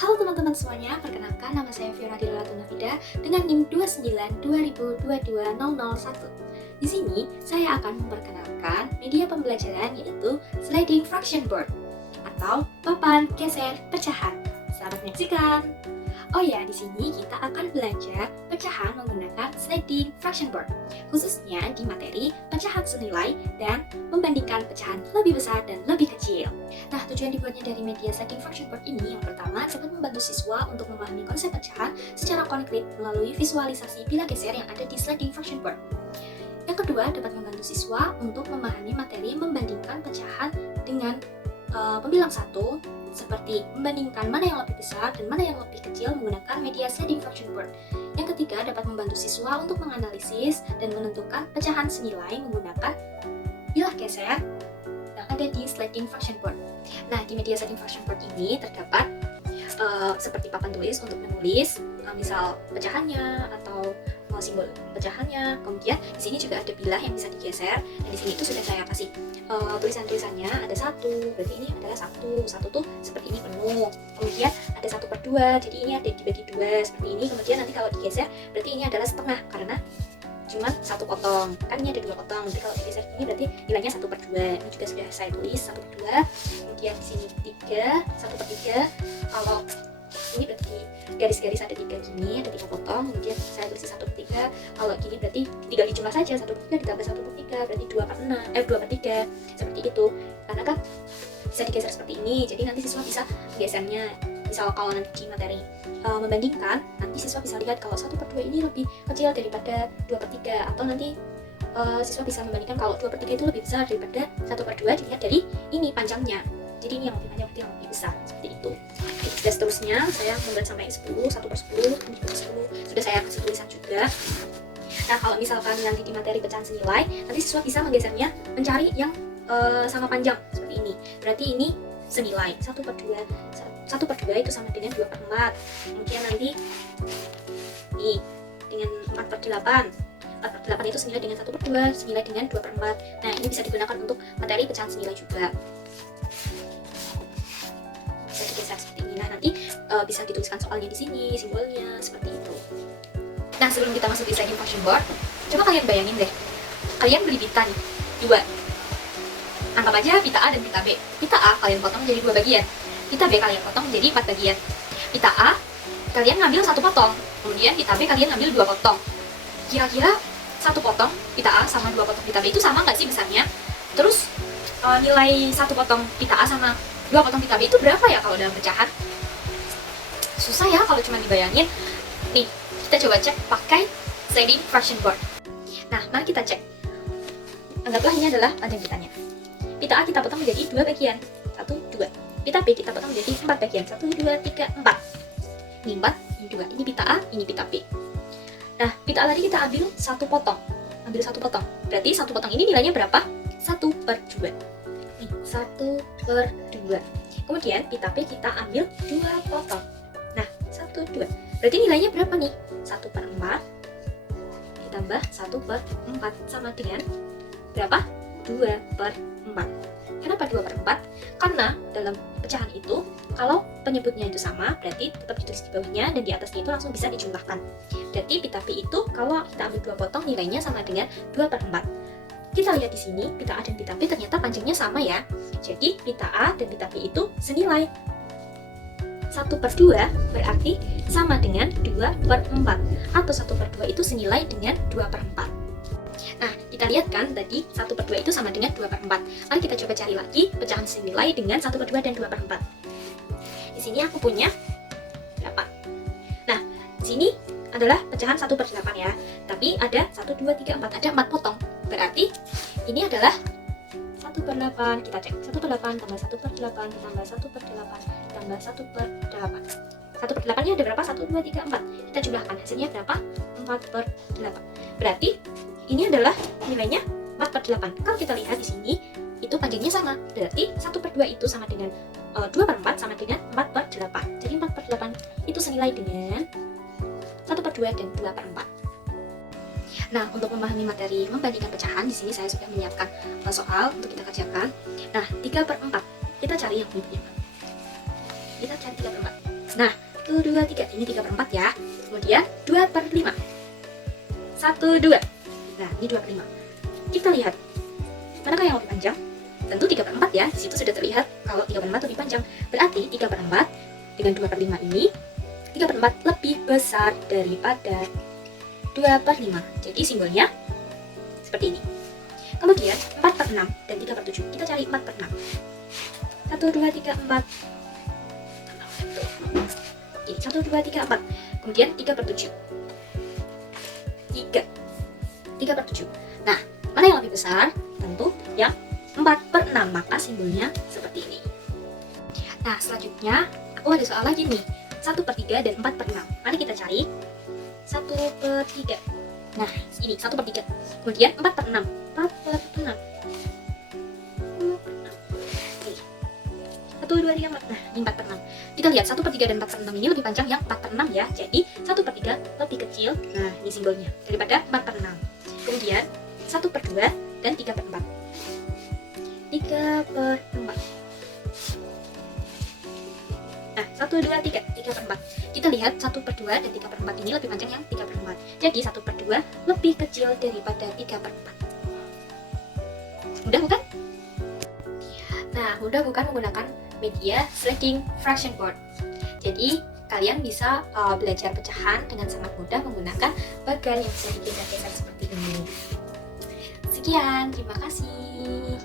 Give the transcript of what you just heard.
Halo teman-teman semuanya, perkenalkan nama saya Fiona Dila Tunafida dengan NIM 2920220001. Di sini saya akan memperkenalkan media pembelajaran yaitu Sliding Fraction Board atau papan geser pecahan. Selamat menyaksikan. Oh ya, di sini kita akan belajar pecahan menggunakan sliding fraction board, khususnya di materi pecahan senilai dan membandingkan pecahan lebih besar dan lebih kecil. Nah, tujuan dibuatnya dari media sliding fraction board ini yang pertama dapat membantu siswa untuk memahami konsep pecahan secara konkret melalui visualisasi bilah geser yang ada di sliding fraction board. Yang kedua, dapat membantu siswa untuk memahami materi membandingkan pecahan dengan pembilang satu, seperti membandingkan mana yang lebih besar dan mana yang lebih kecil menggunakan media sliding fraction board. Yang ketiga, dapat membantu siswa untuk menganalisis dan menentukan pecahan senilai menggunakan bilah geser yang ada di sliding fraction board. Nah, di media sliding fraction board ini terdapat seperti papan tulis untuk menulis misal pecahannya atau simbol pecahannya. Kemudian di sini juga ada bilah yang bisa digeser, dan di sini itu sudah saya kasih tulisan-tulisannya. Ada satu, berarti ini adalah satu tuh seperti ini penuh. Kemudian ada 1/2, jadi ini ada dibagi dua seperti ini. Kemudian nanti kalau digeser berarti ini adalah setengah karena cuma satu potong, kan ini ada dua potong. Jadi kalau digeser ini berarti nilainya 1/2. Ini juga sudah saya tulis 1/2. Kemudian di sini 3, 1/3. Kalau ini berarti garis-garis ada 3 gini, ada 3 potong. Kemudian saya tulis 1/3. Kalau gini berarti tinggal dijumlah saja, 1/3 ditambah 1/3 berarti 2/3 seperti itu. Karena kan bisa digeser seperti ini, jadi nanti siswa bisa menggesernya. Misal kalau nanti di materi membandingkan, nanti siswa bisa lihat kalau 1/2 ini lebih kecil daripada 2/3, atau nanti siswa bisa membandingkan kalau 2/3 itu lebih besar daripada 1/2 dilihat dari ini panjangnya. Jadi ini yang lebih panjang itu yang lebih besar, seperti itu. Dan seterusnya saya membuat sampai 10, 1/10, 10. Sudah saya kasih tulisan juga. Nah, kalau misalkan nanti di materi pecahan senilai, nanti siswa bisa menggesernya mencari yang sama panjang seperti ini. Berarti ini senilai 1/2 itu sama dengan 2/4. Kemudian nanti ini dengan 4/8. 4/8 itu senilai dengan 1/2, senilai dengan 2/4. Nah, ini bisa digunakan untuk materi pecahan senilai juga. Bisa digeser seperti ini. Nah, nanti bisa dituliskan soalnya di sini, simbolnya seperti itu. Nah, sebelum kita masuk di sliding fraction board, coba kalian bayangin deh. Kalian beli pita nih, 2. Anggap aja pita A dan pita B. Pita A kalian potong menjadi 2 bagian. Pita B kalian potong menjadi 4 bagian. Pita A kalian ngambil 1 potong. Kemudian pita B kalian ngambil 2 potong. Kira-kira 1 potong pita A sama 2 potong pita B itu sama nggak sih besarnya? Terus nilai 1 potong pita A sama 2 potong pita B itu berapa ya kalau dalam pecahan? Susah ya kalau cuma dibayangin. Nih, kita coba cek pakai sliding fraction board. Nah, mari kita cek. Anggaplah ini adalah panjang pitanya. Pita A kita potong menjadi 2 bagian. 1, 2. Pita B kita potong menjadi 4 bagian. 1, 2, 3, 4. Ini 4, ini 2. Ini pita A, ini pita B. Nah, pita A tadi kita ambil 1 potong. Ambil 1 potong. Berarti 1 potong ini nilainya berapa? 1/2. Nih, 1/2. Kemudian pita B kita ambil 2 potong. Nah, 1, 2. Berarti nilainya berapa nih? 1/4 ditambah 1/4 sama dengan berapa? 2/4. Kenapa 2/4? Karena dalam pecahan itu, kalau penyebutnya itu sama, berarti tetap ditulis di bawahnya dan di atasnya itu langsung bisa dijumlahkan. Berarti pita B itu kalau kita ambil 2 potong nilainya sama dengan 2/4. Kita lihat di sini, pita A dan pita B ternyata panjangnya sama ya. Jadi pita A dan pita B itu senilai. 1/2 berarti sama dengan 2/4, atau 1/2 itu senilai dengan 2/4. Nah, kita lihat kan tadi 1/2 itu sama dengan 2/4. Mari kita coba cari lagi pecahan senilai dengan 1/2 dan 2/4. Di sini aku punya berapa? Nah, di sini adalah pecahan 1/8 ya. Tapi ada 1, 2, 3, 4. Ada 4 potong. Berarti ini adalah 1/8. Kita cek. 1/8 tambah 1/8 tambah 1/8 tambah 1/8. 1/8-nya ada berapa? 1, 2, 3, 4. Kita jumlahkan. Hasilnya berapa? 4/8. Berarti ini adalah nilainya 4/8. Kalau kita lihat di sini, itu panjangnya sama. Berarti 1/2 itu sama dengan 2/4 sama dengan 4/8. Jadi 4/8 itu senilai dengan 1/2 dan 2/4. Nah, untuk memahami materi membandingkan pecahan, di sini saya sudah menyiapkan soal untuk kita kerjakan. Nah, 3/4. Kita cari yang punya. Kita cari 3/4. Nah, 1, 2, 3, ini 3 per 4 ya. Kemudian 2 per 5. 1, 2. Nah, ini 2 per 5. Kita lihat, manakah yang lebih panjang? Tentu 3 per 4 ya, di situ sudah terlihat kalau 3 per 4 lebih panjang. Berarti 3 per 4 dengan 2 per 5 ini, 3 per 4 lebih besar daripada 2 per 5. Jadi simbolnya seperti ini. Kemudian 4 per 6 dan 3 per 7. Kita cari 4 per 6. 1, 2, 3, 4. Oke, 1, 2, 3, 4. Kemudian 3 per 7. 3 per 7. Nah, mana yang lebih besar? Tentu yang 4 per 6. Maka simbolnya seperti ini. Nah, selanjutnya aku ada soal lagi nih. 1 per 3 dan 4 per 6. Mari kita cari 1 per 3. Nah, ini 1 per 3. Kemudian 4 per 6. 4 per 6. 1, 2, 3, 4. Nah, ini 4 per 6. Kita lihat 1 per 3 dan 4 per 6 ini lebih panjang yang 4 per 6 ya. Jadi 1 per 3 lebih kecil. Nah, ini simbolnya daripada 4 per 6. Kemudian 1 per 2 dan 3 per 4. 3 per 4. Nah, 1, 2, 3. 3 per 4. Kita lihat 1 per 2 dan 3 per 4 ini lebih panjang yang 3 per 4. Jadi 1 per 2 lebih kecil daripada 3 per 4. Mudah bukan? Nah, mudah bukan menggunakan media sliding fraction board. Jadi, kalian bisa belajar pecahan dengan sangat mudah menggunakan bagan yang bisa digeser-geser seperti ini. Sekian, terima kasih.